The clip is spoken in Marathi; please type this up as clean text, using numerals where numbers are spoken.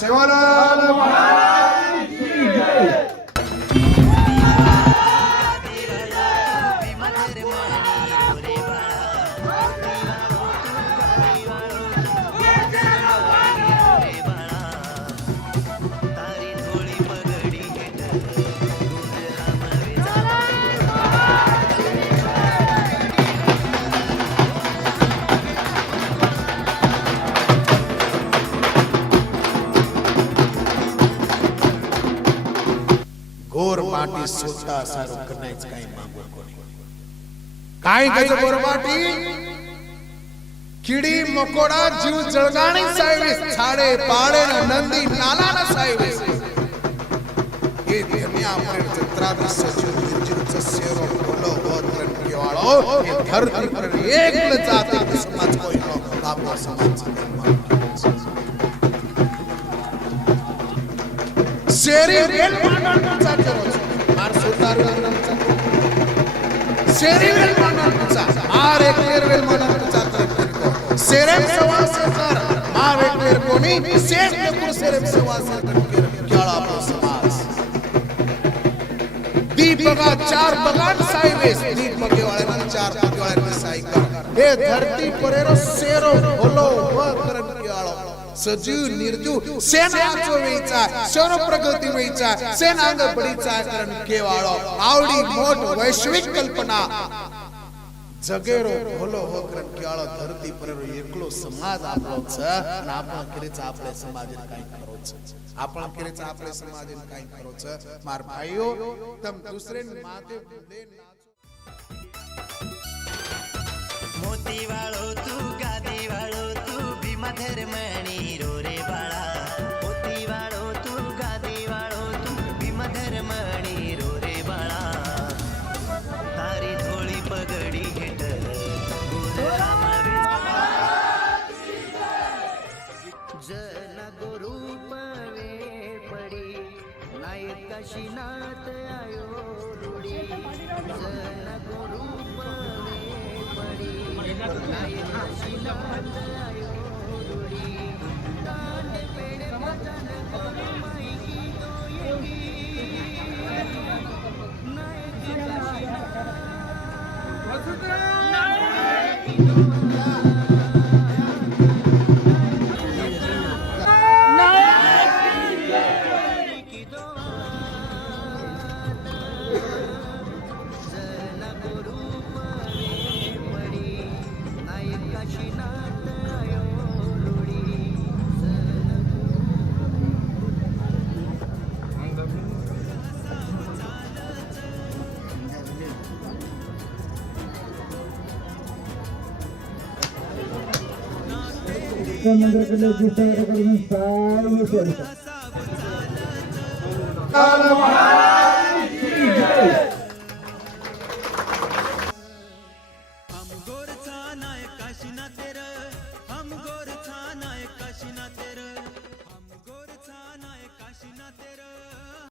सेवालाल महाराज की जय। गोर माटी सोता सारो करण्याच काही मागू कोणी काय गज गोर माटी किडी मकोडा जीव जळगाणी सायवेस छाडे पाडे नंदी नाला न सायवेस हे दुनिया पर चित्राद सचिव निर्जित सेरो बोलो वत्रन केवाळो हे धरती पर एक जाती समाज कोई नो आपला समाज शेरी रेल मांडणचा करो मार सुतार शेरी रेल मांडणचा मार एक रेल मांडणचा करो सेरेम सवास कर मार एक रेल कोणी शेष ने सेरेम सवास कर केळा आपला समाज दीपगा चार बगान साईवेस दीपके वाळ्यानं चार बगे वाळ्यानं साई कर हे धरती परेरो सेरो होलो व करन केळा सजीव निर्जीव सेनाचो वेचा सर्व प्रगती वेचा सेनांग बडीचा कारण केवाळो आवडी मोठ वैश्विक कल्पना जगेरो भलो हो कारण केवाळो धरती पर एकलो समाज आपलो छ आणि आपण केरेचा आपले समाज काय करोच आपण केरेचा आपले समाज काय करोच मार भाईओ तम दुसरे माते बुले मोती वाळो तू गादी वाळो तू भीमा धर्मणी रो रे बाळा मोती वाळो तू गादी वाळो तू भीमा धर्मणी रो रे बाळा तारी धोळी पगडी हेट जन गोरूप वे पडी नायक काशीनाथ आयो रुडी जन गोरूप वे पडी नायक काशीनाथ आयो रुडी तांड पेड़ मजन कोण माईकी तो येगी नायक काशीनाथ नगर कल्याण कडून सार्व स्वरूप हम गोर थाना काशीना तेरा हम गोर थाना काशीना तेरा हम गोर थाना काशीना तेरा